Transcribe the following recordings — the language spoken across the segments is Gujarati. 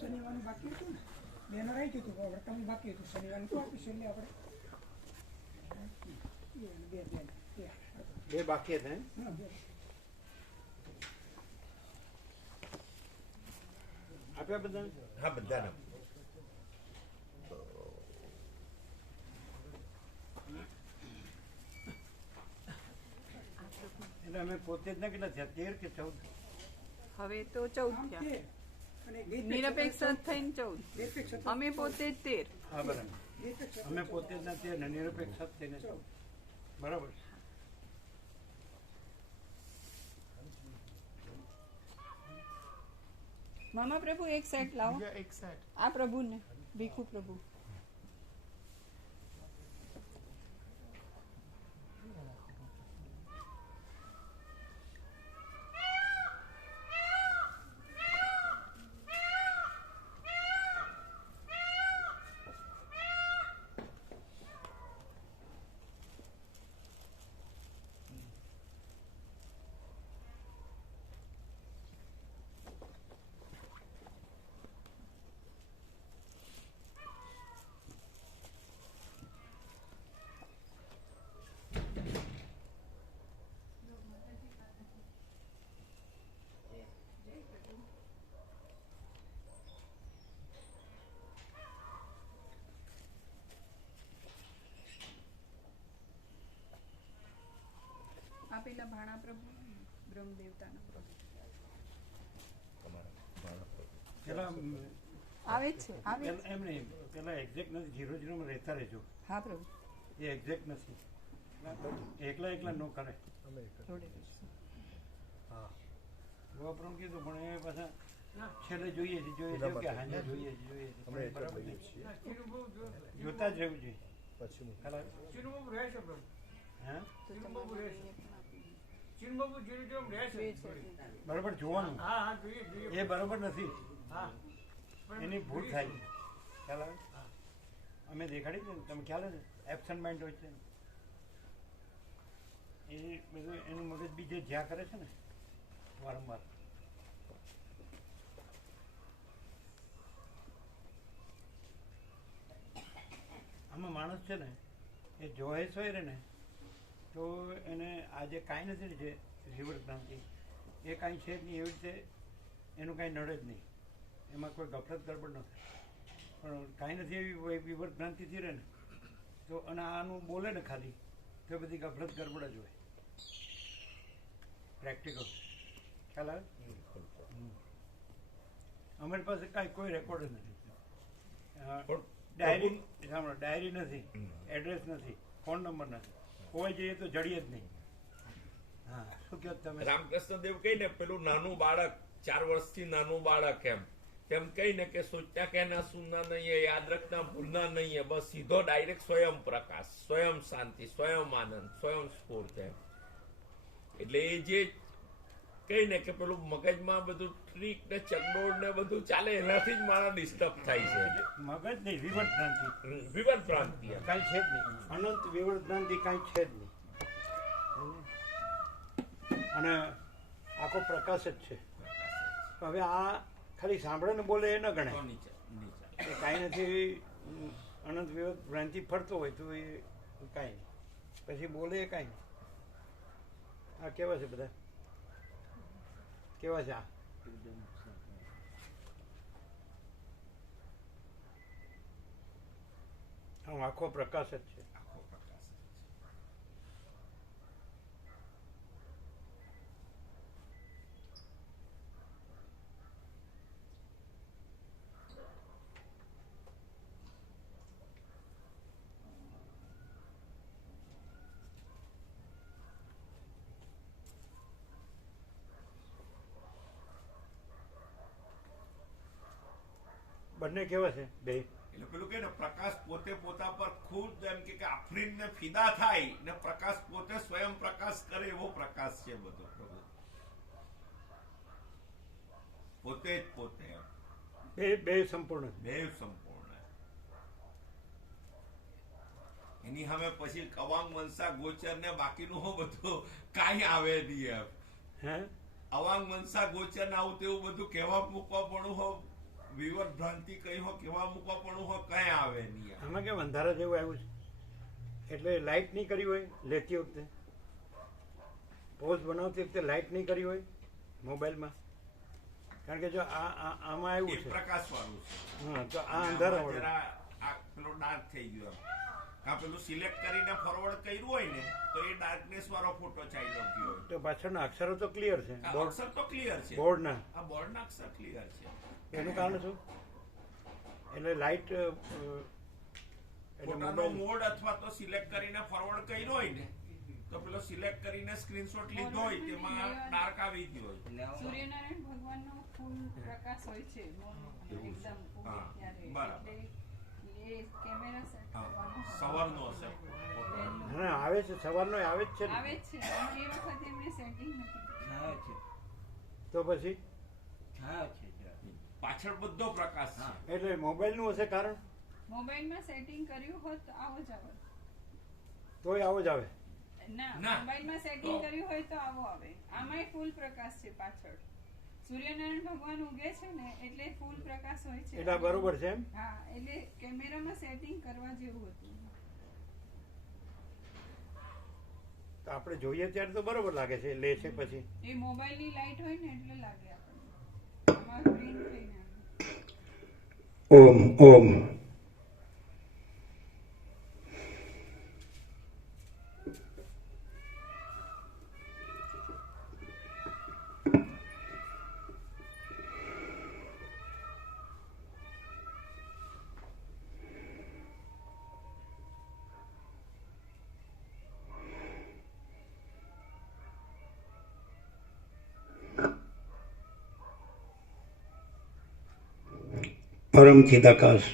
શનિવારનું બાકી હતું ને બેનર આવી ગયું હતું વર્તમાન બાકી હતું શનિવારનું તો આપીશું એટલે આપણે બે બાકી હતા. આપ્યા બધા? હા, બધાને. એટલે અમે પોતે જ ના કેટલા થયા, 13 કે 14? હવે તો 14 થયા. નિરપેક્ષ થઈને 14. અમે પોતે જ 13. હા બરાબર. અમે પોતે જ ના 13 ને નિરપેક્ષ થઈને 14. બરાબર. મામા પ્રભુ એક સેટ લાવો. એક સેટ આ પ્રભુ ને ભીખુ પ્રભુ. આ પેલા ભાણા પ્રભુ બ્રહ્મ દેવતાના પ્રભુ આવે છે. એમ નહીં, પેલા એક્ઝેક્ટ નથી, 0-0 માં રહેતા રહેજો. હા પ્રભુ, એ એક્ઝેક્ટ નથી, એકલા એકલા નો કરે. હા ગોપ્રમ કીધું પણ એ પાછા છેલ્લે જોઈએ છે કે હાજર જોઈએ છે બરાબર જોતા જ રહેવું જોઈએ. બરોબર જોવાનું એ બરોબર નથી, એની ભૂલ થાય. ખ્યાલ આવે? અમે દેખાડી છે ને, તમે ખ્યાલ છે એબસન્ટ માઇન્ડ હોય છે એ બધું એનું મગજ બીજે જ્યાં કરે છે ને વારંવાર. આમાં માણસ છે ને એ જોહેશ હોય ને તો એને આજે કાંઈ નથી ને જે વિવર્ત ભ્રાંતિ એ કાંઈ છે જ નહીં, એવી રીતે એનું કાંઈ નડે જ નહીં, એમાં કોઈ ગફલત ગડબડ ન થાય. પણ કાંઈ નથી એવી વિવર્ત ભ્રાંતિથી રહે ને તો અને આનું બોલે ને ખાલી તો બધી ગફલત ગડબડ જ હોય. પ્રેક્ટિકલ ખ્યાલ આવે? અમારી પાસે કાંઈ કોઈ રેકોર્ડ જ નથી, ડાયરી નથી, એડ્રેસ નથી, ફોન નંબર નથી, કોઈ જઈએ તો જડીએ જ નહીં. હા શું કહો તમે? રામકૃષ્ણ દેવ કહીને પેલું નાનું બાળક 4 વર્ષથી નાનું બાળક એમ કહીને કે સોચના કહેના સુનના નહીં હે, યાદ રખના ભૂલના નહીં હે, બસ સીધો ડાયરેક્ટ સ્વયં પ્રકાશ, સ્વયં શાંતિ, સ્વયં આનંદ, સ્વયં સ્ફૂર્ત એમ. એટલે એ જે કહીને કે પેલું મગજમાં બધું ટ્રીક ને ચકડોળ ને બધું ચાલે એનાથી જ મારા ડિસ્ટર્બ થાય છે. મગજ નહીં, વિવર્ત ભ્રાંતિ. વિવર્ત ભ્રાંતિ કાંઈ છે જ નહીં, અનંત વિવર્ત ભ્રાંતિ કાંઈ છે જ નહીં. અને આખો પ્રકાશ જ છે. હવે આ ખાલી સાંભળે ને બોલે એ ન ગણાય, કાંઈ નથી. અનંત વિવર્ત ભ્રાંતિ ફરતો હોય તો એ કાંઈ નહીં, પછી બોલે એ કાંઈ નહીં. આ કેવા છે બધા? કેવા છે આ? આખો પ્રકાશ જ છે. બંને કેવા છે બે? એટલે પેલું કે ને પ્રકાશ પોતે પોતા પર ખુદ એમ કે આફરીનને ફિદા થાય ને પ્રકાશ પોતે સ્વયં પ્રકાશ કરે એવો પ્રકાશ છે બધો. પોતે જ પોતે બે સંપૂર્ણ, બે સંપૂર્ણ. એની સામે પછી કવાંગ મનસા ગોચર ને બાકીનું બધું કાંઈ આવે નહીં એમ. હે અવાંગ મનસા ગોચર આવું તેવું બધું કહેવા મૂકવા પણ હો, વિવર ભ્રાંતિ કઈ હો કહેવા મૂકવા પણ હો, કઈ આવે નહીં. આમાં કેમ અંધારા જેવું આવ્યું છે એટલે લાઇટ નહીં કરી હોય લેતી વખતે, પોઝ બનાવતી વખતે લાઇટ નહીં કરી હોય મોબાઈલમાં, કારણ કે જો આમાં આવ્યું છે પ્રકાશ વાળું છે. હા, તો આ અંધારા વાળું આ પેલો ડાર્ક થઈ ગયો. આ પેલું સિલેક્ટ કરીને ફોરવર્ડ કર્યું હોય ને તો એ ડાર્કનેસ વાળો ફોટો ચાલ્યો ગયો હોય. તો પાછળના અક્ષરો તો ક્લિયર છે, અક્ષર તો ક્લિયર છે, બોર્ડના આ બોર્ડના અક્ષર ક્લિયર છે. એનું કારણ શું? એટલે લાઇટ ફોટાનો મોડ અથવા તો સિલેક્ટ કરીને ફોરવર્ડ કર્યો હોય ને તો પેલો સિલેક્ટ કરીને સ્ક્રીનશોટ લીધો હોય તેમાં ડાર્ક આવી ગયો હોય. સૂર્યનારાયણ ભગવાનનો ફૂલ પ્રકાશ હોય છે એકદમ બરાબર. એ કેમેરા સેટ કરવાનો સવારનો હશે હા આવે છે, સવારનો આવે જ છે ને. આવે છે એ વખતે એમને સેટિંગ નથી. તો પછી પાછળ બધો પ્રકાશ છે. એટલે મોબાઈલનું હશે કારણ, મોબાઈલમાં સેટિંગ કર્યું હોત તો આવો જ આવે. તોય આવો જ આવે. ના, ના. મોબાઈલમાં સેટિંગ કર્યું હોય તો આવો આવે. આમાંય ફૂલ પ્રકાશ છે પાછળ. સૂર્યનારાયણ ભગવાન ઉગે છે ને એટલે ફૂલ પ્રકાશ હોય છે. એટલે બરોબર છે એમ. હા, એટલે કેમેરામાં સેટિંગ કરવા જેવું હતું. તો આપણે જોઈએ ત્યારે તો બરોબર લાગે છે, લે છે પછી એ મોબાઈલની લાઈટ હોય ને એટલે લાગે આપણને. આમાં ગ્રીન થઈને આવે. ઓમ ઓમ परम चिदाकाश,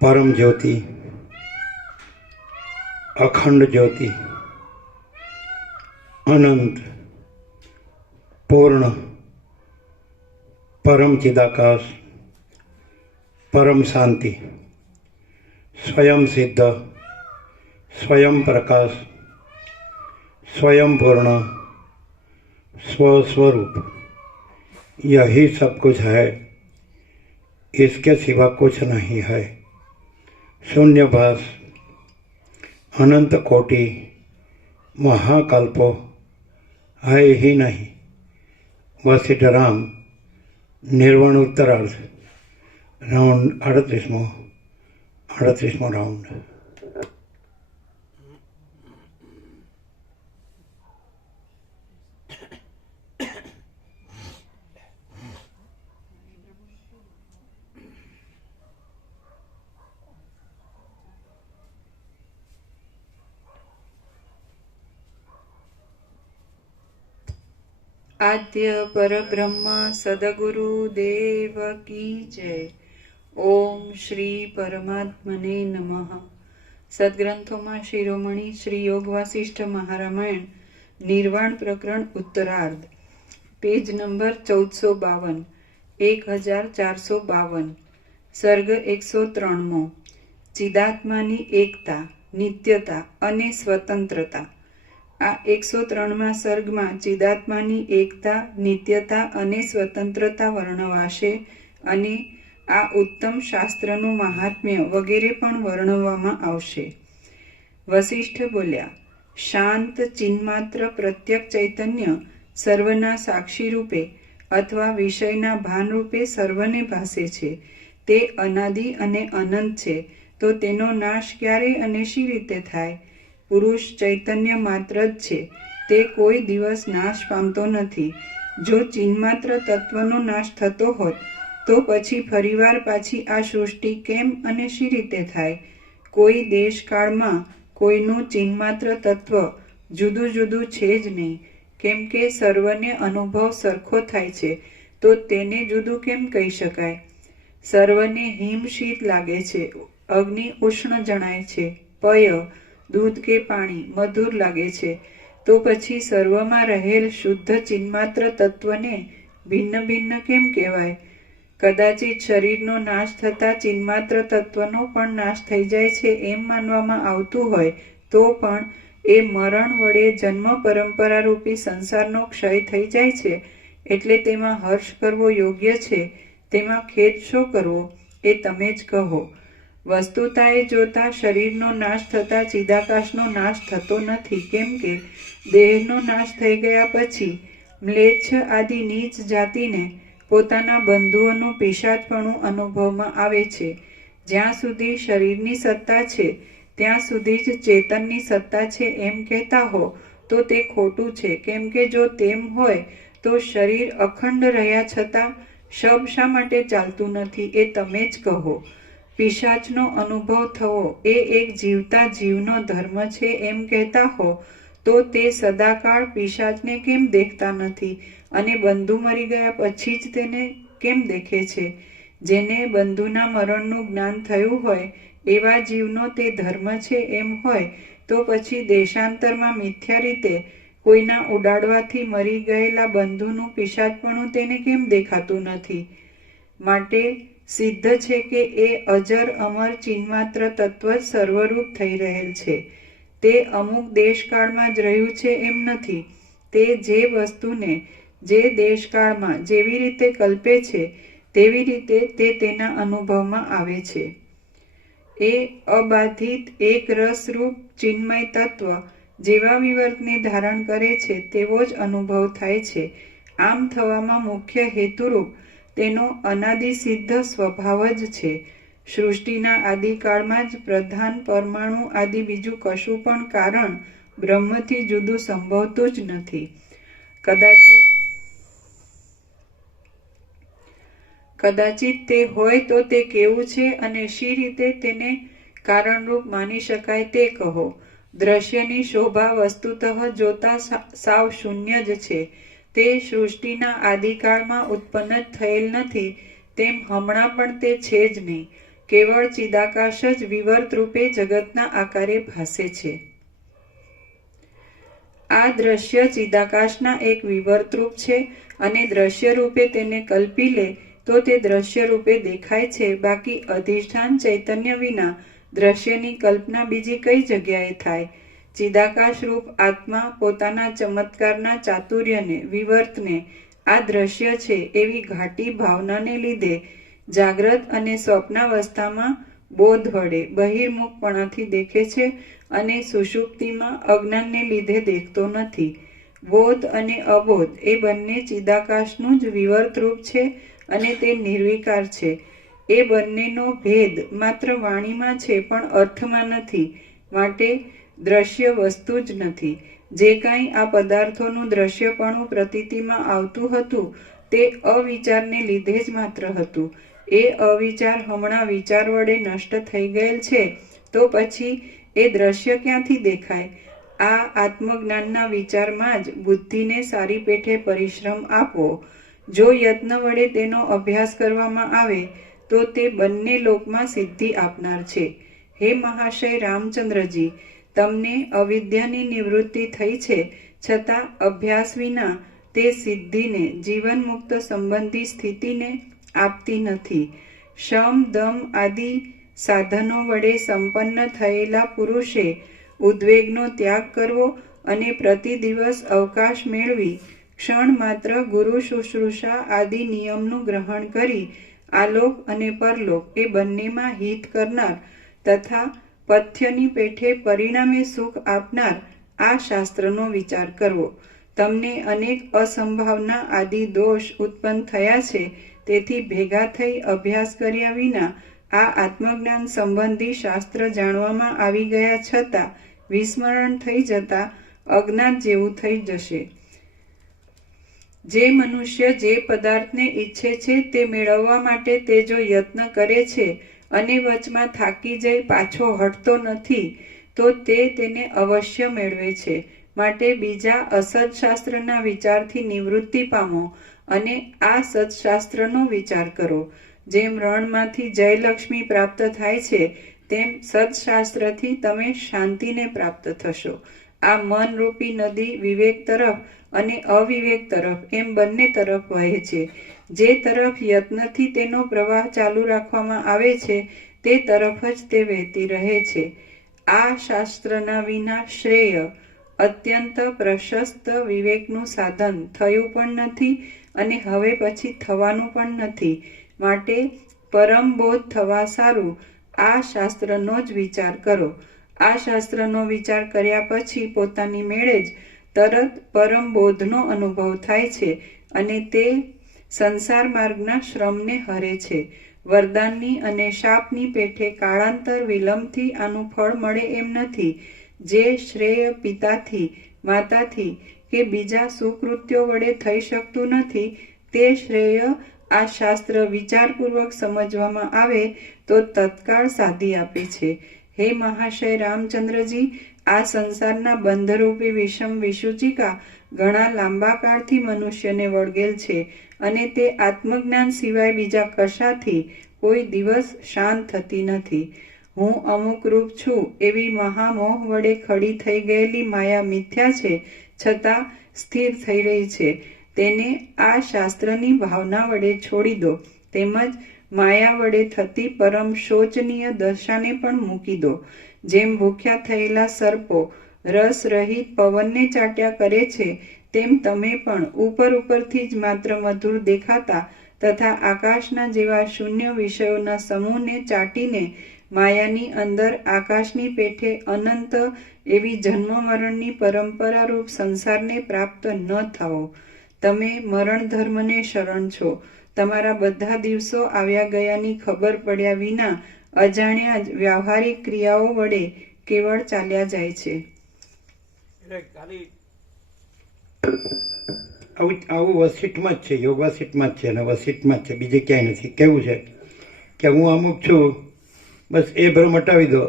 परम ज्योति, अखंड ज्योति, अनंत पूर्ण परम चिदाकाश, परम शांति, स्वयं सिद्ध, स्वयं प्रकाश, स्वयं पूर्ण, स्वस्वरूप, यही सब कुछ है, इसके सिवा कुछ नहीं है। शून्यभास, अनंत कोटि, महाकल्पो है ही नहीं। वसिष्ठराम निर्वाण उत्तरार्ध राउंड 38वां राउंड। આદ્ય પરબ્રહ્મ સદગુરુ દેવ કી જય. ઓમ શ્રી પરમાત્મને નમઃ. સદગ્રંથોમાં શિરોમણી શ્રી યોગ વાસિષ્ઠ મહારામાયણ નિર્વાણ પ્રકરણ ઉત્તરાર્ધ, પેજ નંબર 1452, 1452, સર્ગ 103મો. ચિદાત્માની એકતા, નિત્યતા અને સ્વતંત્રતા. આ 103મા સર્ગમાં ચિદાત્માની એકતા, નિત્યતા અને સ્વતંત્રતા વર્ણવાશે અને આ ઉત્તમ શાસ્ત્રનું મહાત્મ્ય વગેરે પણ વર્ણવવામાં આવશે. વસિષ્ઠ બોલ્યા, શાંત ચિન્માત્ર પ્રત્યક ચૈતન્ય સર્વના સાક્ષી રૂપે અથવા વિષયના ભાન રૂપે સર્વને ભાસે છે. તે અનાદિ અને અનંત છે, તો તેનો નાશ ક્યારે અને શી રીતે થાય? પુરુષ ચૈતન્ય માત્ર જ છે, તે કોઈ દિવસ નાશ પામતો નથી. જો ચિન્માત્ર તત્વનો નાશ થતો હોત તો પછી ફરીવાર પાછી આ સૃષ્ટિ કેમ અને શી રીતે થાય? કોઈ દેશકાળમાં કોઈનું ચિન્માત્ર તત્વ જુદું જુદું છે જ નહીં, કેમ કે સર્વને અનુભવ સરખો થાય છે, તો તેને જુદું કેમ કહી શકાય? સર્વને હિમ શીત લાગે છે, અગ્નિ ઉષ્ણ જણાય છે, પય દૂધ કે પાણી મધુર લાગે છે, તો પછી સર્વમાં રહેલ શુદ્ધ ચિન્માત્ર તત્વને ભિન્ન ભિન્ન કેમ કહેવાય? કદાચિત શરીરનો નાશ થતાં ચિન્માત્ર તત્વનો પણ નાશ થઈ જાય છે એમ માનવામાં આવતું હોય તો પણ એ મરણ વડે જન્મ પરંપરા રૂપી સંસારનો ક્ષય થઈ જાય છે, એટલે તેમાં હર્ષ કરવો યોગ્ય છે, તેમાં ખેદ શો કરવો એ તમે જ કહો. વસ્તુતાએ જોતા શરીરનો નાશ થતા ચિદાકાશનો નાશ થતો નથી, કેમ કે દેહનો નાશ થઈ ગયા પછી મ્લેચ્છ આદિ નીચ જાતિને પોતાના બંધુઓનું પિશાચપણું અનુભવમાં આવે છે. જ્યાં સુધી શરીરની સત્તા છે ત્યાં સુધી જ ચેતનની સત્તા છે એમ કહેતા હો તો તે ખોટું છે, કેમ કે જો તેમ હોય તો શરીર અખંડ રહ્યા છતાં શબ શા માટે ચાલતું નથી એ તમે જ કહો. પિશાચનો અનુભવ થવો એ એક જીવતા જીવનો ધર્મ છે એમ કહેતા હો તો તે સદાકાળ પિશાચને કેમ દેખતા નથી અને બંધુ મરી ગયા પછી જ તેને કેમ દેખે છે? જેને બંધુના મરણનું જ્ઞાન થયું હોય એવા જીવનો તે ધર્મ છે એમ હોય તો પછી દેશાંતરમાં મિથ્યા રીતે કોઈના ઉડાડવાથી મરી ગયેલા બંધુનું પિશાચપણું તેને કેમ દેખાતું નથી? માટે સિદ્ધ છે કે એ અજર અમર ચિન્માત્ર તત્વ જ સર્વરૂપ થઈ રહેલ છે. તે અમુક દેશકાળમાં જ રહ્યું છે એમ નથી. તે જે વસ્તુને જે દેશકાળમાં જેવી રીતે કલ્પે છે તેવી રીતે તે તેના અનુભવમાં આવે છે. એ અબાધિત એક રસરૂપ ચિન્મય તત્વ જેવા વિવર્તને ધારણ કરે છે તેવો જ અનુભવ થાય છે. આમ થવામાં મુખ્ય હેતુરૂપ તેનો અનાદિ સિદ્ધ સ્વભાવ જ છે. સૃષ્ટિના આદિકાળમાં જ પ્રધાન પરમાણુ આદિ બીજું કશું પણ કારણ બ્રહ્મથી જુદું સંભવતું જ નથી. કદાચિત તે હોય તો તે કેવું છે અને શી રીતે તેને કારણરૂપ માની શકાય તે કહો. દ્રશ્યની શોભા વસ્તુતઃ જોતા સાવ શૂન્ય જ છે. તે સૃષ્ટિના આદિકાળમાં ઉત્પન્ન જ થયેલ નથી, તેમ હમણાં પણ તે છે જ નહીં. કેવળ ચિદાકાશ જ વિવર્ત રૂપે જગતના આકારે ભાસે છે. આ દ્રશ્ય ચિદાકાશના એક વિવર્ત રૂપ છે અને દ્રશ્ય રૂપે તેને કલ્પી લે તો તે દ્રશ્ય રૂપે દેખાય છે. બાકી અધિષ્ઠાન ચૈતન્ય વિના દ્રશ્યની કલ્પના બીજી કઈ જગ્યાએ થાય? ચિદાકાશ રૂપ આત્મા પોતાના ચમત્કારના ચાતુર્યને વિવર્તને આ દ્રશ્ય છે એવી ઘાટી ભાવનાને લીધે જાગ્રત અને સ્વપ્નાવસ્થામાં બોધ વડે બહિર્મુખપણાથી દેખે છે અને સુષુપ્તિમાં અજ્ઞાનને લીધે દેખતો નથી. બોધ અને અબોધ એ બંને ચિદાકાશનું જ વિવર્ત રૂપ છે અને તે નિર્વિકાર છે. એ બંનેનો ભેદ માત્ર વાણીમાં છે પણ અર્થમાં નથી. માટે દ્રશ્ય વસ્તુ જ નથી. જે કાંઈ આ પદાર્થોનું દ્રશ્યપણું પ્રતીતિમાં આવતું હતું તે અવિચારને લીધે જ માત્ર હતું. એ અવિચાર હમણાં વિચાર વડે નષ્ટ થઈ ગયેલ છે તો પછી એ દ્રશ્ય ક્યાંથી દેખાય? આ આત્મજ્ઞાનના વિચારમાં જ બુદ્ધિને સારી પેઠે પરિશ્રમ આપવો. જો યત્ન વડે તેનો અભ્યાસ કરવામાં આવે તો તે બંને લોકમાં સિદ્ધિ આપનાર છે. હે મહાશય રામચંદ્રજી, તમને અવિદ્યાની નિવૃત્તિ થઈ છે છતાં અભ્યાસ વિના તે સિદ્ધિને જીવન મુક્ત સંબંધી સ્થિતિને આપતી નથી. શમ દમ આદિ સાધનો વડે સંપન્ન થયેલા પુરુષે ઉદ્વેગનો ત્યાગ કરવો અને પ્રતિ દિવસ અવકાશ મેળવી ક્ષણ માત્ર ગુરુ શુશ્રૂષા આદિ નિયમનું ગ્રહણ કરી આલોક અને પરલોક એ બંનેમાં હિત કરનાર તથા પથ્યની પેઠે પરિણામે સુખ આપનાર આ શાસ્ત્રનો વિચાર કરવો. તમને અનેક અસંભાવના આદિ દોષ ઉત્પન્ન થયા છે, તેથી ભેગા થઈ અભ્યાસ કર્યા વિના આ આત્મજ્ઞાન સંબંધી શાસ્ત્ર જાણવામાં આવી ગયા છતાં વિસ્મરણ થઈ જતા અજ્ઞાત જેવું થઈ જશે. જે મનુષ્ય જે પદાર્થને ઈચ્છે છે તે મેળવવા માટે તે જો યત્ન કરે છે અને વચમાં થાકી જઈ પાછો હટતો નથી તો તે તેને અવશ્ય મેળવે છે. માટે બીજા અસદશાસ્ત્રના વિચારથી નિવૃત્તિ પામો અને આ સદશાસ્ત્રનો વિચાર કરો. જેમ રણમાંથી જયલક્ષ્મી પ્રાપ્ત થાય છે તેમ સદશાસ્ત્રથી તમે શાંતિને પ્રાપ્ત થશો. આ મનરૂપી નદી વિવેક તરફ અને અવિવેક તરફ એમ બંને તરફ વહે છે. જે તરફ યત્નથી તેનો પ્રવાહ ચાલુ રાખવામાં આવે છે તે તરફ જ તે વહેતી રહે છે. આ શાસ્ત્રના વિના શ્રેય અત્યંત પ્રશસ્ત વિવેકનું સાધન થયું પણ નથી અને હવે પછી થવાનું પણ નથી. માટે પરમ બોધ થવા સારું આ શાસ્ત્રનો જ વિચાર કરો. આ શાસ્ત્રનો વિચાર કર્યા પછી પોતાની મેળે જ તરત પરમ બોધનો અનુભવ થાય છે અને તે સંસાર માર્ગના શ્રમને હરે છે. વરદાનની અને શાપની પેઠે કાળાંતર વિલંબથી આનું ફળ મળે એમ નથી. જે શ્રેય પિતાથી, માતાથી કે બીજા સુકૃત્યો વડે થઈ શકતું નથી તે શ્રેય આ શાસ્ત્ર વિચારપૂર્વક સમજવામાં આવે તો તત્કાળ સાધી આપે છે. હે મહાશય રામચંદ્રજી, આ સંસારના બંધરૂપી વિષમ વિસૂચિકા ઘણા લાંબા કાળથી મનુષ્યને વળગેલ છે અને તે આત્મજ્ઞાન સિવાય બીજા કશાથી કોઈ દિવસ શાંત થતી નથી. હું અમુક રૂપ છું એવી મહામોહ વડે ખડી થઈ ગયેલી માયા મિથ્યા છે, છતાં સ્થિર થઈ રહી છે. તેને આ શાસ્ત્રની ભાવના વડે છોડી દો. તેમજ માયા વડે થતી પરમ શોચનીય દશાને પણ મૂકી દો. જેમ ભૂખ્યા થયેલા સર્પો રસ રહિત પવનને ચાટ્યા કરે છે, તેમ તમે પણ ઉપરથી જ માત્ર મધુર દેખાતા તથા આકાશના જેવા શૂન્ય વિષયોના સમૂહને ચાટીને માયાની અંદર આકાશની પેઠે અનંત એવી જન્મ મરણની પરંપરારૂપ સંસારને પ્રાપ્ત ન થાઓ. તમે મરણ ધર્મને શરણ છો. તમારા બધા દિવસો આવ્યા ગયાની ખબર પડ્યા વિના અજાણ્યા જ વ્યવહારિક ક્રિયાઓ વડે કેવળ ચાલ્યા જાય છે. એટલે ખાલી આવું વસિષ્ઠમાં જ છે, યોગ વસિષ્ઠમાં જ છે અને વસિષ્ઠમાં જ છે, બીજે ક્યાંય નથી. કેવું છે કે હું અમુક છું, બસ એ ભ્રમ હટાવી દો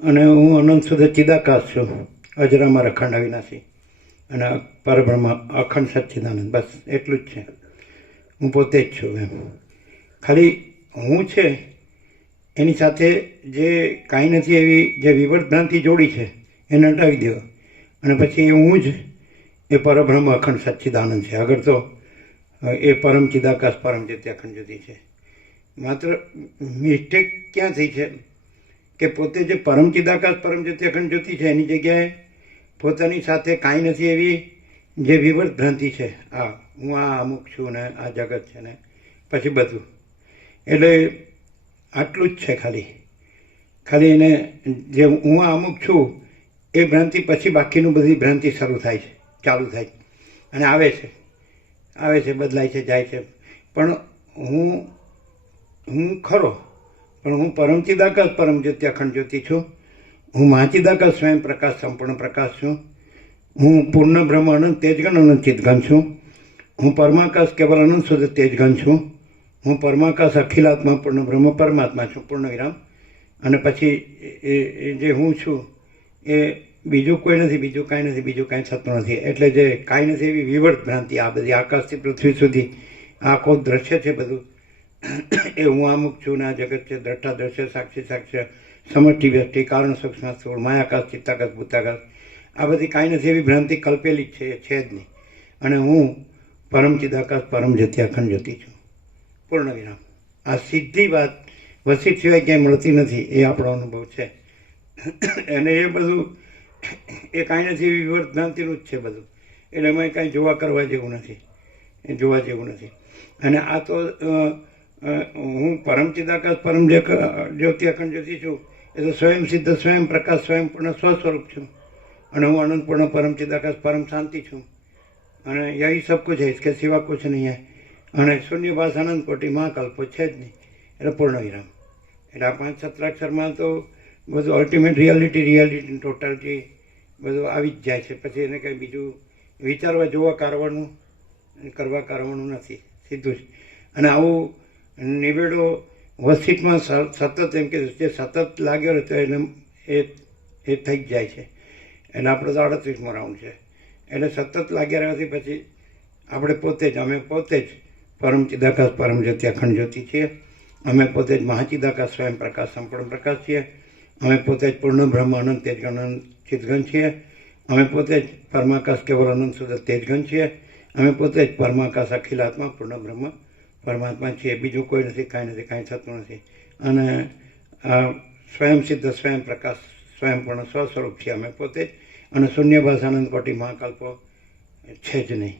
અને હું અનંત સુધી ચિદાકાશ છું, અજરામાં અખંડ અવિનાશી અને પરબ્રહ્મ અખંડ સચ્ચિદાનંદ. બસ એટલું જ છે. હું પોતે જ છું. એમ ખાલી હું છે એની સાથે જે કાંઈ નથી એવી જે વિવર્ત ભ્રાંતિ જોડી છે એને હટાવી દો અને પછી હું જ એ પરબ્રહ્મ અખંડ સચ્ચિદાનંદ છે. આગળ તો એ પરમ ચિદાકાશ પરમ જ્યોતિ અખંડ જ્યોતિ છે. માત્ર મિસ્ટેક ક્યાં થઈ છે કે પોતે જે પરમ ચિદાકાશ પરમ જ્યોતિ અખંડ જ્યોતિ છે એની જગ્યાએ પોતાની સાથે કાંઈ નથી એવી જે વિવર્ત ભ્રાંતિ છે, હું આ અમુક છું ને આ જગત છે ને પછી બધું, એટલે આટલું જ છે. ખાલી એને જે હું આ અમુક છું એ ભ્રાંતિ પછી બાકીનું બધી ભ્રાંતિ શરૂ થાય છે, ચાલુ થાય છે અને આવે છે, બદલાય છે, જાય છે. પણ હું ખરો, પણ હું પરમ ચિદાકાશ પરમ જ્યોતિ અખંડ જ્યોતિ છું. હું મહાચિદાકાશ સ્વયં પ્રકાશ સંપૂર્ણ પ્રકાશ છું. હું પૂર્ણ બ્રહ્મ અનંત તેજગન અનંત ચિતગન છું. હું પરમાકાશ કેવલ અનંત સુધી તેજગન છું. હું પરમાકાશ અખિલાત્મા પૂર્ણ બ્રહ્મ પરમાત્મા છું, પૂર્ણ વિરામ. અને પછી એ જે હું છું એ બીજું કોઈ નથી, બીજું કાંઈ નથી, બીજું કાંઈ થતું નથી. એટલે જે કાંઈ નથી એવી વિવર્ત ભ્રાંતિ આ બધી આકાશથી પૃથ્વી સુધી આખો દ્રશ્ય છે બધું એ હું અમુક છું ને આ જગત છે, દ્રષ્ટા દ્રશ્ય, સાક્ષી સાક્ષ્ય, સમષ્ટિ વ્યષ્ટિ, કારણ સૂક્ષ્મ સ્થૂળ, માયાકાશ, ચિત્તાકાશ, ભૂતાકાશ, આ બધી કાંઈ નથી એવી ભ્રાંતિ કલ્પેલી જ છે જ નહીં. અને હું પરમ ચિદાકાશ પરમ જ્યોતિ અખંડ જ્યોતિ છું, પૂર્ણ વિરામ. આ સીધી વાત વસિષ્ઠ સિવાય ક્યાંય મળતી નથી, એ આપણો અનુભવ છે. અને એ બધું એ કાંઈ નથી એવી વિવર્ત ભ્રાંતિનું જ છે બધું. એટલે એમાં કાંઈ જોવા કરવા જેવું નથી, એ જોવા જેવું નથી. અને આ તો હું પરમ ચિદાકાશ પરમ જ્યોતિ અખંડ જ્યોતિ છું, એ તો સ્વયં સિદ્ધ, સ્વયં પ્રકાશ, સ્વયં પૂર્ણ સ્વસ્વરૂપ છું. અને હું અનંતપૂર્ણ પરમ ચિદાકાશ પરમ શાંતિ છું. અને યહી સબ કુછ है, इसके सिवा कुछ नहीं है. અને શૂન્યભાસ અનંત કોટી મહાકલ્પો છે જ નહીં, એટલે પૂર્ણ વિરામ. એટલે આ 5 સત્રાક્ષરમાં તો બધું અલ્ટિમેટ રિયાલિટી ટોટાલિટી બધું આવી જ જાય છે. પછી એને કંઈ બીજું વિચારવા જોવા કરવા કરવાનું નથી, સીધું જ. અને આવું નિવેડો વસિષ્ઠમાં સતત એમ કે જે સતત લાગ્યો રહેતો એને એ થઈ જ જાય છે. એટલે આપણે તો 38મો રાઉન્ડ છે. એટલે સતત લાગ્યા રહેવાથી પછી આપણે અમે પોતે જ પરમ ચિદાકાશ પરમ જ્યોતિ અખંડ જ્યોતિ છીએ. અમે પોતે જ મહાચિદાકાશ સ્વયં પ્રકાશ સંપૂર્ણ પ્રકાશ છીએ. અમે પોતે જ પૂર્ણ બ્રહ્મ અનંત તેજગન અનંત ચિતગન છીએ. અમે પોતે જ પરમાકાશ કેવલ અનંત સુધી તેજગન છીએ. અમે પોતે જ પરમાકાશ અખિલાત્મા પૂર્ણ બ્રહ્મ પરમાત્મા છીએ. બીજું કોઈ નથી, કાંઈ નથી, કાંઈ થતું નથી. અને સ્વયં સિદ્ધ, સ્વયં પ્રકાશ, સ્વયંપૂર્ણ સ્વસ્વરૂપ છીએ અમે પોતે જ, અને શૂન્યભાસ આનંદ કોટી મહાકલ્પો છે જ નહીં,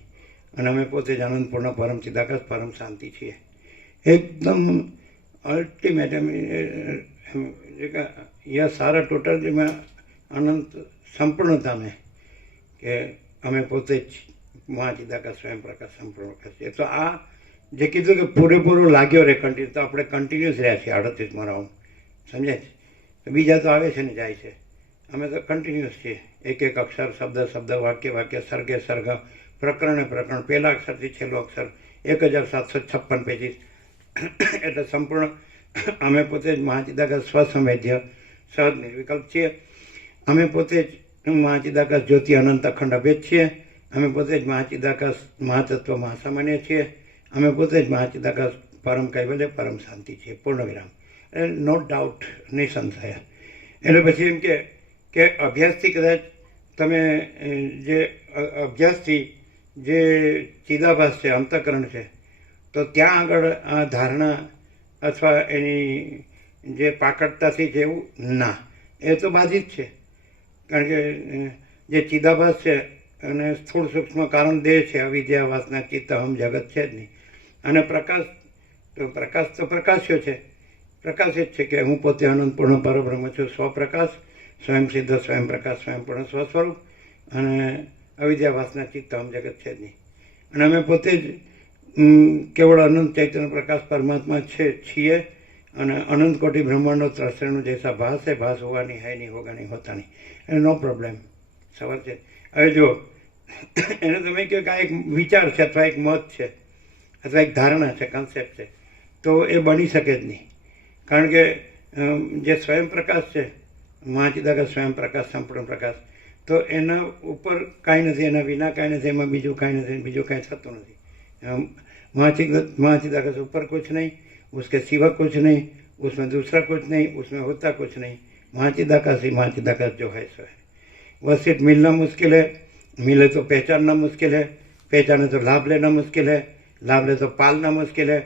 અને અમે પોતે જ આનંદપૂર્ણ પરમ ચિદાકાશ પરમ શાંતિ છીએ. એકદમ અલ્ટિમેટ यह सारा टोटल જેમાં અનંત સંપૂર્ણતા મેં કે અમે પોતે જ મહાચિદાકાશ સ્વયં પ્રકાશ સંપૂર્ણ પ્રકાશ છીએ. તો આ જે કીધું કે પૂરેપૂરો લાગ્યો રે કન્ટિન્યુ, તો આપણે કન્ટિન્યુઅસ રહ્યા છીએ 38 રાઉન્ડ, સમજાય છે? તો બીજા તો આવે છે ને જાય છે, અમે તો કન્ટિન્યુઅસ છીએ. એક એક અક્ષર, શબ્દ શબ્દ, વાક્ય વાક્ય, સર્ગે સર્ગ, પ્રકરણે પ્રકરણ, પહેલા અક્ષરથી છેલ્લો અક્ષર, 1756 પેજીસ. એટલે સંપૂર્ણ અમે પોતે જ મહાચિદાકાશ સ્વસંવેદ્ય સહજ નિર્વિકલ્પ છીએ. અમે પોતે જ મહાચિદાકાશ જ્યોતિ અનંત અખંડ અભેદ છીએ. અમે પોતે જ મહાચિદાકાશ મહાતત્વ મહાસામાન્ય છીએ. અમે પોતે જ મહાચિદાકાશ પરમ કૈવલ્ય પરમ શાંતિ છીએ. પૂર્ણ વિરામ. એટલે નો ડાઉટ, નિસંશય. એટલે પછી એમ કે અભ્યાસથી કદાચ તમે જે અભ્યાસથી જે ચિદાભાસ છે, અંતઃકરણ છે, તો ત્યાં આગળ આ ધારણા અથવા એની જે પાકડતાથી છે એવું ના, એ તો બાધિત છે. કારણ કે જે ચિદાભાસ છે અને સ્થૂળ સૂક્ષ્મ કારણ દેહ છે, અવિદ્યા વાસના ચિત્ત અહમ જગત છે જ નહીં. અને પ્રકાશ તો પ્રકાશ્યો છે, પ્રકાશ જ છે કે હું પોતે અનંતપૂર્ણ પરબ્રહ્મ છું, સ્વપ્રકાશ, સ્વયં સિદ્ધ, સ્વયં પ્રકાશ, સ્વયંપૂર્ણ સ્વસ્વરૂપ, અને અવિદ્યા વાસના ચિત્ત અહમ જગત છે જ નહીં. અને અમે પોતે જ કેવળ અનંત ચૈતન્ય પ્રકાશ પરમાત્મા છીએ. અને અનંત કોટી બ્રહ્માંડો ત્રસરેનો જૈસા ભાસ છે, ભાસ હોવાની હૈ નહીં, હોગા નહીં, હોતા નહીં. એટલે નો પ્રોબ્લેમ. સવાલ છે. હવે જો એને તમે કહો કે આ એક વિચાર છે, અથવા એક મત છે, અથવા એક ધારણા છે, કન્સેપ્ટ છે, તો એ બની શકે જ નહીં. કારણ કે જે સ્વયં પ્રકાશ છે, મહાચિદાકાશ સ્વયં પ્રકાશ, સંપૂર્ણ પ્રકાશ, તો એના ઉપર કાંઈ નથી, એના વિના કાંઈ નથી, એમાં બીજું કાંઈ નથી, બીજું કાંઈ થતું નથી. महाचिदाकाश ऊपर कुछ नहीं, उसके सिवा कुछ नहीं, उसमें दूसरा कुछ नहीं, उसमें होता कुछ नहीं. महाचिदाकाश ही महाचिदाकाश जो है सो है. वह सिर्फ मिलना मुश्किल है, मिले तो पहचानना मुश्किल है, पहचाने तो लाभ लेना मुश्किल है, लाभ ले तो पालना मुश्किल है,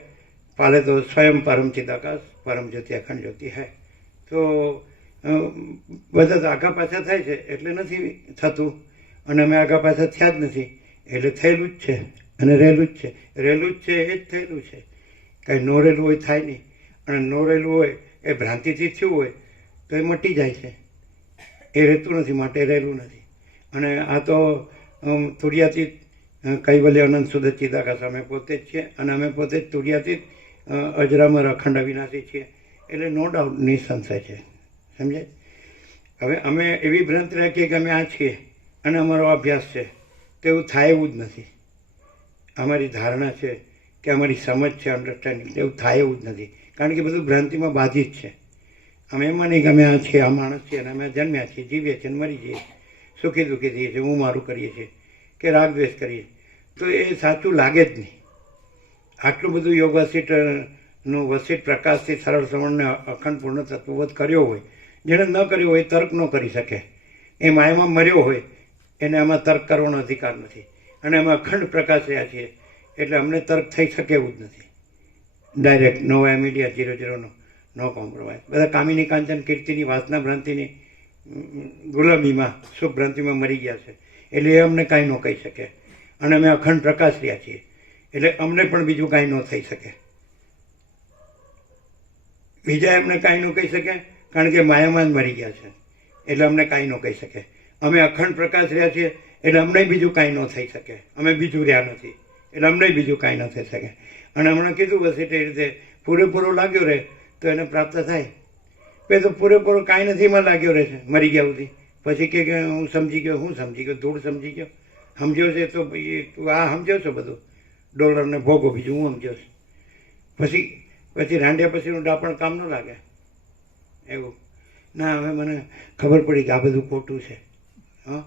पाले तो स्वयं परम चिदाकाश परम ज्योति अखंड ज्योति है. तो બધા તો આગા પાછા થાય છે એટલે નથી થતું, અને અમે આગા પાછા થયા જ નથી એટલે થયેલું જ છે, અને રહેલું જ છે. રહેલું જ છે એ જ થયેલું છે. કાંઈ નો રહેલું હોય થાય નહીં, અને નો રહેલું હોય એ ભ્રાંતિથી થયું હોય તો એ મટી જાય છે. એ રહેતું નથી, માટે રહેલું નથી. અને આ તો તુર્યાતીત કૈવલ્ય અનંત શુદ્ધ ચિદાકાશ અમે પોતે જ છીએ, અને અમે પોતે જ તુર્યાતીત અજરામર અખંડ અવિનાશી છીએ. એટલે નો ડાઉટ નિસંશય છે, સમજાય? હવે અમે એવી ભ્રાંતિ રાખીએ કે અમે આ છીએ અને અમારો અભ્યાસ છે, તેવું થાય એવું જ નથી. અમારી ધારણા છે કે અમારી સમજ છે, અન્ડરસ્ટેન્ડિંગ, એવું થાય એવું જ નથી. કારણ કે બધું ભ્રાંતિમાં બાધિત છે. અમે એમાં નહીં કે અમે આ છીએ, આ માણસ છીએ, અને અમે જન્મ્યા છીએ, જીવીએ છીએ અને મરી જઈએ, સુખી દુઃખી થઈએ છીએ, હું મારું કરીએ છીએ, કે રાગ દ્વેષ કરીએ, તો એ સાચું લાગે જ નહીં. આટલું બધું યોગ વસિષ્ઠનું વસિષ્ઠ પ્રકાશથી સરળ શ્રવણને અખંડ પૂર્ણ તત્વબોધ કર્યો હોય, જેણે ન કર્યો હોય તર્ક ન કરી શકે. એ માયામાં મર્યો હોય એને આમાં તર્ક કરવાનો અધિકાર નથી. અને અમે અખંડ પ્રકાશ રહ્યા છીએ એટલે અમને તર્ક થઈ શકે એવું જ નથી. ડાયરેક્ટ નો ઇમીડિયટ 0-0 નો કોમ્પ્રોમાઇઝ. બધા કામિની કાંચન કીર્તિની વાસના ભ્રાંતિની ગુલામીમાં, સુખ ભ્રાંતિમાં મરી ગયા છે એટલે એ અમને કાંઈ ન કહી શકે. અને અમે અખંડ પ્રકાશ રહ્યા છીએ એટલે અમને પણ બીજું કાંઈ ન થઈ શકે. બીજા એમને કાંઈ ન કહી શકે કારણ કે માયામાં જ મરી ગયા છે એટલે અમને કાંઈ ન કહી શકે. અમે અખંડ પ્રકાશ રહ્યા છીએ એટલે અમને બીજું કાંઈ ન થઈ શકે. અમે બીજું રહ્યા નથી એટલે અમને બીજું કાંઈ ન થઈ શકે. અને હમણાં કીધું બસ એટલે રીતે પૂરેપૂરો લાગ્યો રહે તો એને પ્રાપ્ત થાય. પેલું તો પૂરેપૂરો કાંઈ નથી એમાં લાગ્યો રહે છે મરી ગયા સુધી. પછી કે હું સમજી ગયો, હું સમજી ગયો, ધૂળ સમજી ગયો, સમજ્યો છે તો તું આ સમજ્યો છો બધું ડોલરને ભોગો, બીજું હું સમજ્યો છું. પછી રાંડ્યા પછીનું ડાપણ કામ ન લાગે એવું. ના, હવે મને ખબર પડી કે આ બધું ખોટું છે. હા,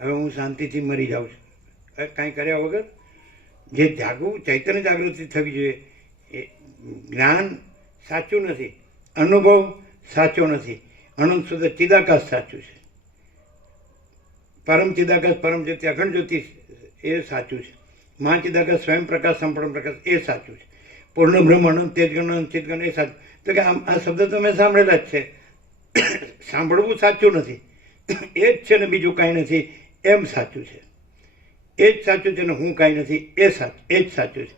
હવે હું શાંતિથી મરી જાઉં છું કાંઈ કર્યા વગર. જે જાગવું, ચૈતન્ય જાગૃતિ થવી જોઈએ. એ જ્ઞાન સાચું નથી, અનુભવ સાચો નથી, અનંત શુદ્ધ ચિદાકાશ સાચું છે. પરમ ચિદાકાશ પરમ જ્યોતિ અખંડ જ્યોતિ એ સાચું છે. મહાચિદાકાશ સ્વયં પ્રકાશ સંપૂર્ણ પ્રકાશ એ સાચું છે. પૂર્ણ બ્રહ્મ અનંત તેજગણ અનંત ચિતગણ એ સાચું. તો કે આ શબ્દ તો મેં સાંભળેલા જ છે. સાંભળવું સાચું નથી, એ જ છે ને બીજું કાંઈ નથી એમ સાચું છે. એ જ સાચું છે ને હું કાંઈ નથી એ જ સાચું છે.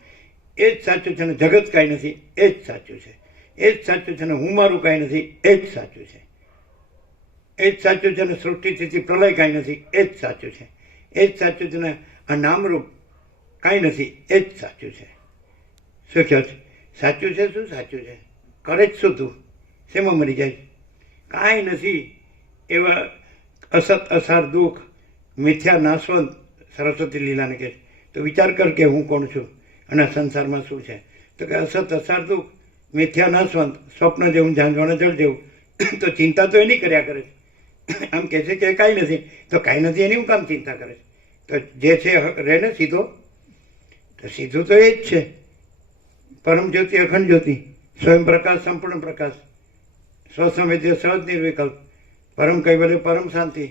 એ જ સાચું છે ને જગત કાંઈ નથી એ જ સાચું છે. એ જ સાચું છે ને હું મારું કાંઈ નથી એ જ સાચું છે. એ જ સાચું છે ને સૃષ્ટિ સ્થિતિ પ્રલય કાંઈ નથી એ જ સાચું છે. એ જ સાચું છે ને આ નામરૂપ કાંઈ નથી એ જ સાચું છે. શું કહો છો? સાચું છે શું સાચું છે? કરે જ શું તું? શેમાં મરી જાય? કાંઈ નથી એવા અસત અસાર દુઃખ મિથ્યા નાશવંત સરસ્વતી લીલાને કહે તો વિચાર કર કે હું કોણ છું અને સંસારમાં શું છે. તો કે અસત અસાર દુઃખ મિથ્યા નાશવંત સ્વપ્ન જેવું ઝાંઝવાણા જળ જેવું. તો ચિંતા તો એની કર્યા કરે છે. આમ કહે છે કે કાંઈ નથી, તો કાંઈ નથી એની હું કામ ચિંતા કરે છે? તો જે છે રહે ને સીધો, તો સીધું તો એ જ છે. પરમ જ્યોતિ અખંડ જ્યોતિ સ્વયં પ્રકાશ સંપૂર્ણ પ્રકાશ સ્વસંવેદ્ય સહજ નિર્વિકલ્પ પરમ કૈવલ્ય પરમ શાંતિ.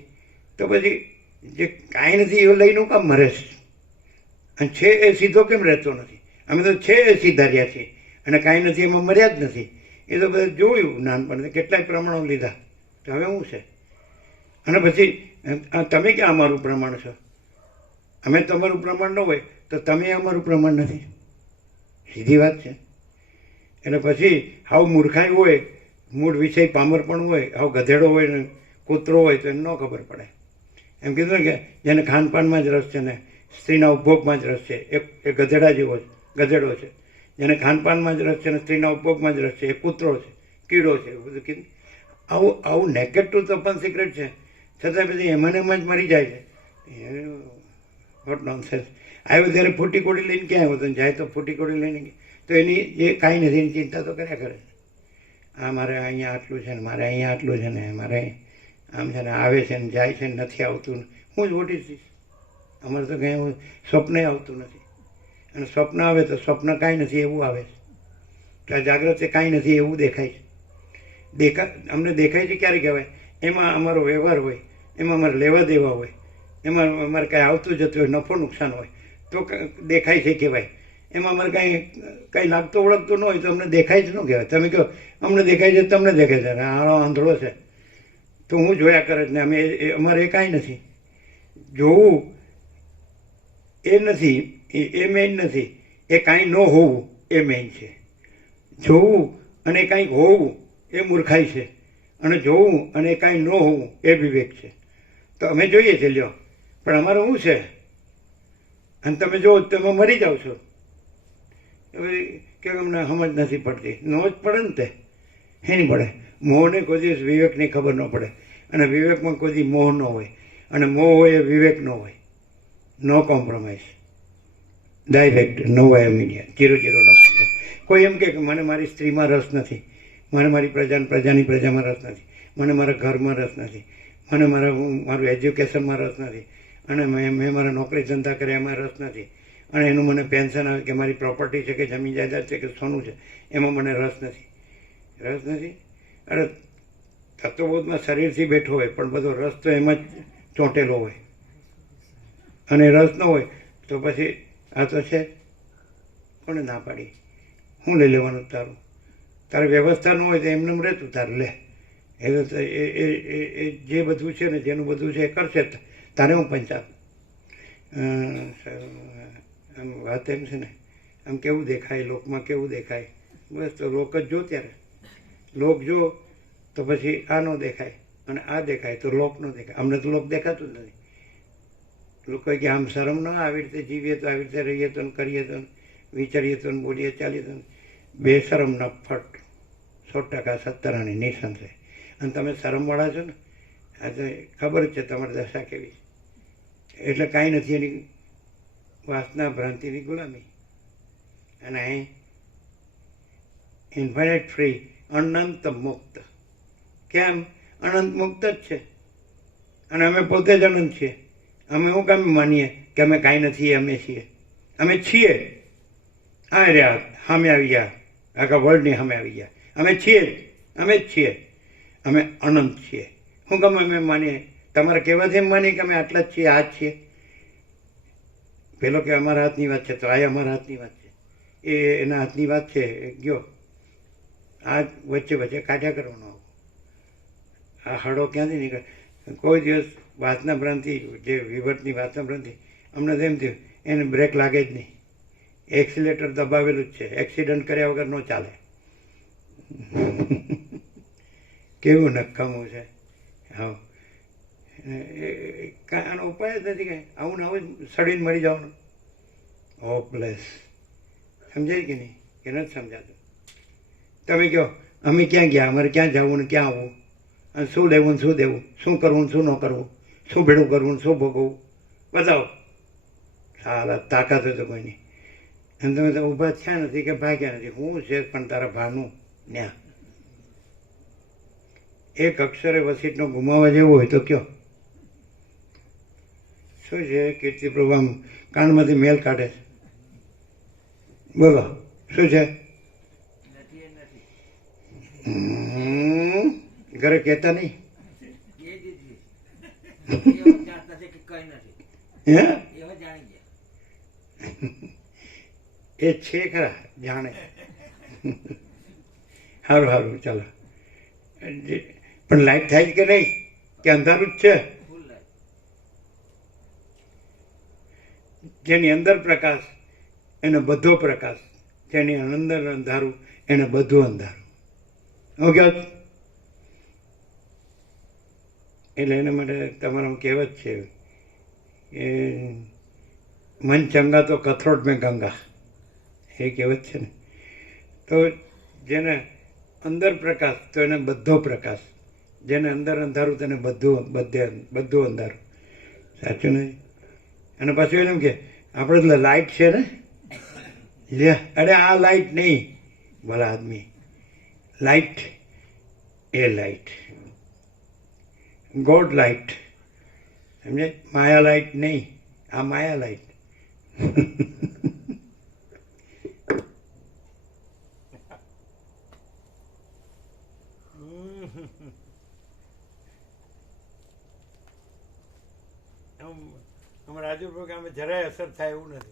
તો પછી જે કાંઈ નથી એ લઈને કામ મરે છે? અને છે એ સીધો કેમ રહેતો નથી? અમે તો છે એ સીધા રહ્યા છીએ અને કાંઈ નથી એમાં મર્યા જ નથી. એ તો બધા જોયું નાનપણ કેટલાય પ્રમાણો લીધા, તો હવે શું છે? અને પછી તમે ક્યાં અમારું પ્રમાણ છો? અમે તમારું પ્રમાણ ન હોય તો તમે અમારું પ્રમાણ નથી. સીધી વાત છે. એટલે પછી હાવ મૂર્ખાઈ હોય, મૂળ વિષય પામરપણ હોય, હાવ ગધેડો હોય ને કૂતરો હોય તો એને ન ખબર પડે. એમ કીધું ને કે જેને ખાનપાનમાં જ રસ છે ને સ્ત્રીના ઉપભોગમાં જ રસ છે એ ગધેડા જેવો ગધેડો છે. જેને ખાનપાનમાં જ રસ છે ને સ્ત્રીના ઉપભોગમાં જ રસ છે એ કૂતરો છે, કીડો છે. એવું બધું કીધું. આવું નેગેટિવ તો પણ સિક્રેટ છે, છતાં પછી એમાં જ મરી જાય છે. What nonsense. આવ્યો ત્યારે ફૂટી કોડી લઈને ક્યાં આવ્યો હતો? જાય તો ફૂટી કોડી લઈને તો એની જે કાંઈ નથી એની ચિંતા તો કર્યા કરે. આ મારે અહીંયા આટલું છે ને મારે અહીંયા આટલું છે ને મારે આમ છે ને આવે છે ને જાય છે ને નથી આવતું. હું જ ઓટી દઈશ. અમારે તો કંઈ સ્વપ્ન આવતું નથી. અને સ્વપ્ન આવે તો સ્વપ્ન કાંઈ નથી એવું આવે છે. તો આ જાગ્રત કાંઈ નથી એવું દેખાય છે. અમને દેખાય છે ક્યારે કહેવાય? એમાં અમારો વ્યવહાર હોય, એમાં અમારે લેવા દેવા હોય, એમાં અમારે કાંઈ આવતું જતું હોય, નફો નુકસાન હોય તો દેખાય છે કહેવાય. એમાં અમારે કાંઈ લાગતો ઓળખતો ન હોય તો અમને દેખાય જ ન કહેવાય. તમે કહો અમને દેખાય છે તમને દેખાય છે, આનો આંધળો છે તો હું જોયા કરે ને અમે અમારે એ કાંઈ નથી. જોવું એ નથી, એ મેઇન નથી. એ કાંઈ ન હોવું એ મેઇન છે. જોવું અને કાંઈક હોવું એ મૂર્ખાઈ છે, અને જોવું અને કાંઈ ન હોવું એ વિવેક છે. તો અમે જોઈએ છે લ્યો, પણ અમારે શું છે? અને તમે જો તમે મરી જાઓ છો કે અમને સમજ નથી પડતી. ન જ પડે ને તે એ નહીં પડે. મોહને કોઈ દિવસ વિવેકની ખબર ન પડે, અને વિવેકમાં કોઈ દી મોહ ન હોય, અને મોહ હોય એ વિવેક ન હોય. નો કોમ્પ્રોમાઇઝ, ડાયરેક્ટ નો વાય મીડિયા 0-0 નો. કોઈ એમ કે મને મારી સ્ત્રીમાં રસ નથી, મને મારી પ્રજાની પ્રજામાં રસ નથી, મને મારા ઘરમાં રસ નથી, મને મારું એજ્યુકેશનમાં રસ નથી, અને મેં મારા નોકરી ધંધા કર્યા એમાં રસ નથી, અને એનું મને પેન્શન આવે કે મારી પ્રોપર્ટી છે કે જમીન જાયદાદ છે કે સોનું છે એમાં મને રસ નથી. રસ નથી? અરે તત્વબોધમાં શરીરથી બેઠો હોય પણ બધો રસ તો એમાં જ ચોંટેલો હોય. અને રસ ન હોય તો પછી આ તો છે કોને ના પાડી? શું લઈ લેવાનું તારું? તારે વ્યવસ્થા ન હોય તો એમને રહેતું તારે લે. એ જે બધું છે ને જેનું બધું છે એ કરશે તારે હું પંચાયત. આમ વાત એમ છે ને, આમ કેવું દેખાય લોકમાં, કેવું દેખાય? બસ તો લોક જ જો ત્યારે. લોક જો તો પછી આ ન દેખાય, અને આ દેખાય તો લોક ન દેખાય. અમને તો લોક દેખાતું જ નથી. લોકો કે આમ શરમ ન આવી રીતે જીવીએ તો, આવી રીતે રહીએ તો, કરીએ તો, વિચારીએ તો, બોલીએ ચાલીએ તો. બેશરમ ન ફટ 100% સત્તરાની નિસંશય. અને તમે શરમવાળા છો ને, આ તો ખબર જ છે તમારી દશા કેવી છે. એટલે કાંઈ નથી એની વાસના ભ્રાંતિની ગુલામી. અને અહીં ઇન્ફાઇનાઇટ ફ્રી, અનંત મુક્ત. કેમ? અનંત મુક્ત જ છે. અને અમે પોતે જ અનંત છીએ. અમે શું કામ માનીએ કે અમે કાંઈ નથી, અમે છીએ? અમે છીએ. આ રહ્યા સામે આવી ગયા, આખા વર્લ્ડની સામે આવી ગયા. અમે છીએ, અમે જ છીએ. અમે અનંત છીએ. શું કામ અમે માનીએ? તમારે કહેવાથી એમ માનીએ કે અમે આટલા જ છીએ, આ જ છીએ? પેલો કે અમારા હાથની વાત છે, તો આ અમારા હાથની વાત છે. એ એના હાથની વાત છે, ગયો આ વચ્ચે કાઢ્યા કરવાનો. આ હળો ક્યાંથી નીકળે? કોઈ દિવસ વાસના ભ્રાંતિ, જે વિવર્તની વાસના ભ્રાંતિ, અમને તો એમ થયું એને બ્રેક લાગે જ નહીં, એક્સિલેટર દબાવેલું જ છે, એક્સિડન્ટ કર્યા વગર ન ચાલે. કેવું નક્કામું છે. હા, આનો ઉપાય જ નથી કાંઈ. આવું ને આવું જ સડીને મરી જવાનું. હોપલેસ. સમજાય કે નહીં? કે નથી સમજાતું? તમે કહો અમે ક્યાં ગયા, અમારે ક્યાં જવું ને ક્યાં આવવું, અને શું લેવું ને શું દેવું, શું કરવું ને શું ન કરવું, શું ભેળું કરવું ને શું ભોગવવું, બતાવો. સારા તાકાત હોય તો કોઈ નહીં. અને તમે તો ઊભા થયા નથી કે ભાગ્યા નથી. હું છે પણ તારા ભાનું ન્યા. એક અક્ષરે વસીટનો ગુમાવવા જેવું હોય તો કયો. શું છે કીર્તિ પ્રભુ આમ કાનમાંથી મેલ કાઢે છે? બોલો શું છે? ઘરે કહેતા નહીં? હે? એ છે ખરા જાણે. સારું સારું ચાલો. પણ લાઈટ થાય છે કે નહીં, કે અંધારું જ છે? જેની અંદર પ્રકાશ એને બધો પ્રકાશ, જેની અંદર અંધારું એને બધું અંધારું. ઓકે. એટલે એના માટે તમારા કહેવત છે કે મન ચંગા તો કથરોટ મેં ગંગા, એ કહેવત છે ને. તો જેને અંદર પ્રકાશ તો એને બધો પ્રકાશ, જેને અંદર અંધારું તેને બધું અંધારું. સાચું નહીં? અને પાછું એમ કે આપણે લાઇટ છે ને, લે અરે આ લાઇટ નહીં ભલા આદમી, લાઇટ એ લાઇટ, ગોડ લાઇટ. સમજે? માયા લાઇટ નહીં, આ માયા લાઇટ. રાજુ પ્રોગ્રામે જરાય અસર થાય એવું નથી.